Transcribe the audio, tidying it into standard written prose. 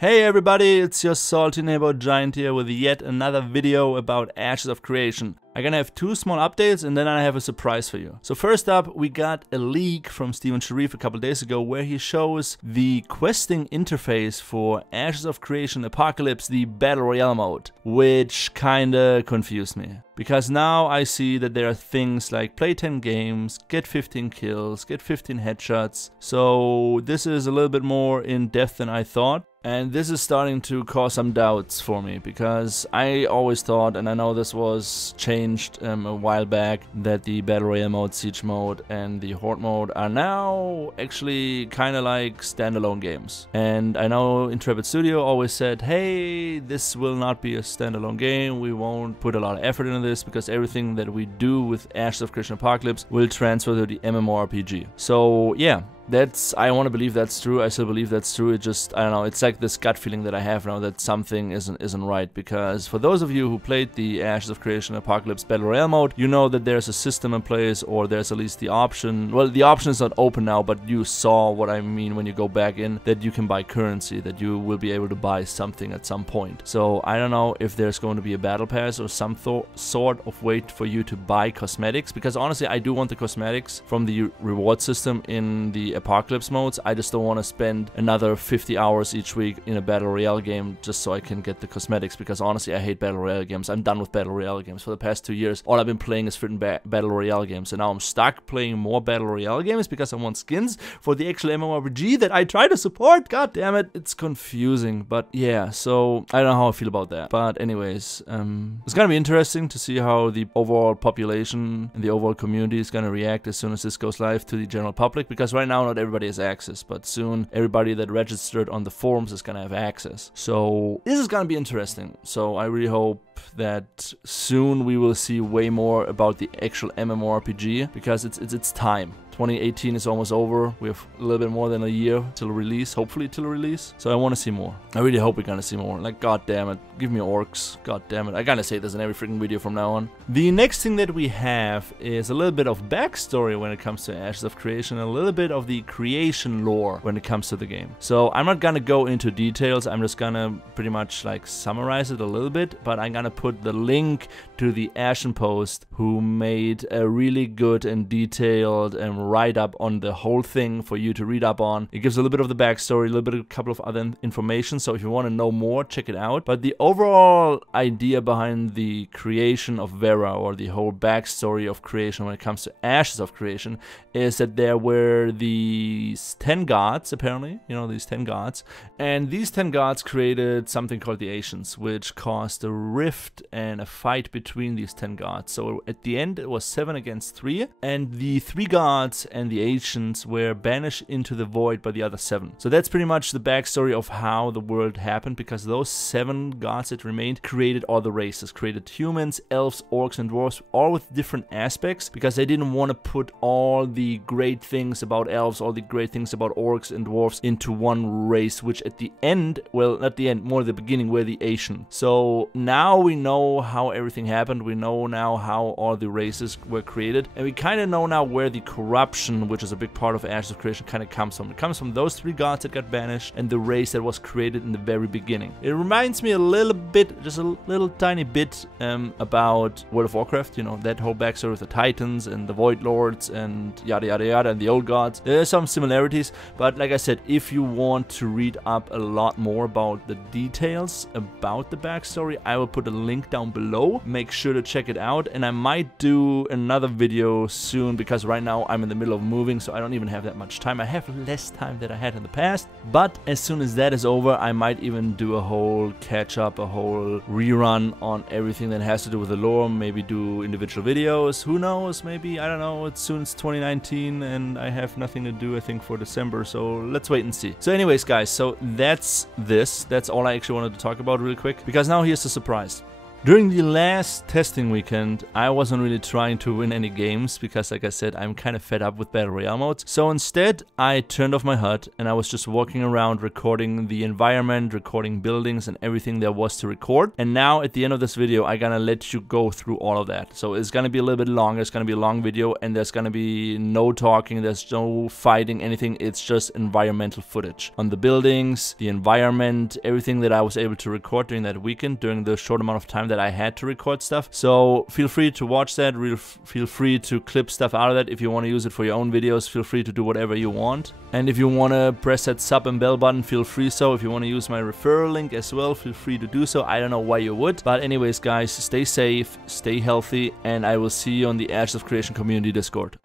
Hey everybody, it's your salty neighbor Giant here with yet another video about Ashes of Creation. I'm gonna have two small updates and then I have a surprise for you. So first up, we got a leak from Steven Sharif a couple days ago where he shows the questing interface for Ashes of Creation Apocalypse, the Battle Royale mode, which kinda confused me. Because now I see that there are things like play 10 games, get 15 kills, get 15 headshots. So this is a little bit more in depth than I thought. And this is starting to cause some doubts for me, because I always thought, and I know this was changed a while back, that the Battle Royale mode, Siege mode, and the Horde mode are now actually kind of like standalone games. And I know Intrepid Studio always said, hey, this will not be a standalone game, we won't put a lot of effort into this, because everything that we do with Ashes of Creation Apocalypse will transfer to the MMORPG. So yeah. I want to believe that's true. I still believe that's true. It just, I don't know, it's like this gut feeling that I have now that something isn't right. Because for those of you who played the Ashes of Creation Apocalypse Battle Royale mode, you know that there's a system in place, or there's at least the option. Well, the option is not open now, but you saw what I mean when you go back in, that you can buy currency, that you will be able to buy something at some point. So I don't know if there's going to be a battle pass or some sort of way for you to buy cosmetics, because honestly, I do want the cosmetics from the reward system in the Apocalypse modes. I just don't want to spend another 50 hours each week in a Battle Royale game just so I can get the cosmetics, because honestly I hate Battle Royale games. I'm done with Battle Royale games. For the past 2 years, all I've been playing is freaking Battle Royale games, and now I'm stuck playing more Battle Royale games because I want skins for the actual MMORPG that I try to support. God damn it, it's confusing. But yeah, so I don't know how I feel about that. But anyways, it's gonna be interesting to see how the overall population and the overall community is gonna react as soon as this goes live to the general public, because right now not everybody has access, but soon everybody that registered on the forums is gonna have access. So this is gonna be interesting. So I really hope that soon we will see way more about the actual MMORPG, because it's time. 2018 is almost over. We have a little bit more than a year till release, hopefully till release. So I want to see more. I really hope we're gonna see more. Like, god damn it, give me orcs. God damn it, I gotta say this in every freaking video from now on. The next thing that we have is a little bit of backstory when it comes to Ashes of Creation, a little bit of the creation lore when it comes to the game. So I'm not gonna go into details. I'm just gonna pretty much like summarize it a little bit, but I'm gonna put the link to the Ashen Post, who made a really good and detailed and write-up on the whole thing for you to read up on. It gives a little bit of the backstory, a little bit of a couple of other information, so if you want to know more, check it out. But the overall idea behind the creation of Vera, or the whole backstory of creation when it comes to Ashes of Creation, is that there were these 10 gods, apparently, you know, these 10 gods, and these 10 gods created something called the Ancients, which caused a rift and a fight between these 10 gods. So at the end it was 7 against 3, and the 3 gods and the Ancients were banished into the void by the other 7. So that's pretty much the backstory of how the world happened, because those 7 gods that remained created all the races, created humans, elves, orcs, and dwarves, all with different aspects, because they didn't want to put all the great things about elves, all the great things about orcs and dwarves into one race, which at the end, well, not the end, more the beginning, were the Ancients. So now we know how everything happened, we know now how all the races were created, and we kind of know now where the corruption, which is a big part of Ashes of Creation, kind of comes from. It comes from those 3 gods that got banished and the race that was created in the very beginning. It reminds me a little bit, just a little tiny bit, about World of Warcraft, you know, that whole backstory with the Titans and the Void Lords and yada yada yada and the old gods. There are some similarities, but like I said, if you want to read up a lot more about the details about the backstory, I will put a link down below. Make sure to check it out, and I might do another video soon, because right now I'm in the middle of moving, so I don't even have that much time. I have less time than I had in the past, but as soon as that is over, I might even do a whole catch-up, a whole rerun on everything that has to do with the lore, maybe do individual videos, who knows, maybe, I don't know, it's 2019 and I have nothing to do, I think, for December, so let's wait and see. So anyways, guys, so that's all I actually wanted to talk about really quick, because now here's the surprise. During the last testing weekend, I wasn't really trying to win any games because, like I said, I'm kind of fed up with Battle Royale modes. So instead, I turned off my HUD and I was just walking around recording the environment, recording buildings and everything there was to record. And now at the end of this video, I'm gonna let you go through all of that. So it's gonna be a little bit longer, it's gonna be a long video, and there's gonna be no talking, there's no fighting, anything. It's just environmental footage on the buildings, the environment, everything that I was able to record during that weekend, during the short amount of time that I had to record stuff. So feel free to watch that, feel free to clip stuff out of that. If you want to use it for your own videos, feel free to do whatever you want. And if you want to press that sub and bell button, feel free so. If you want to use my referral link as well, feel free to do so. I don't know why you would. But anyways, guys, stay safe, stay healthy, and I will see you on the Ashes of Creation community Discord.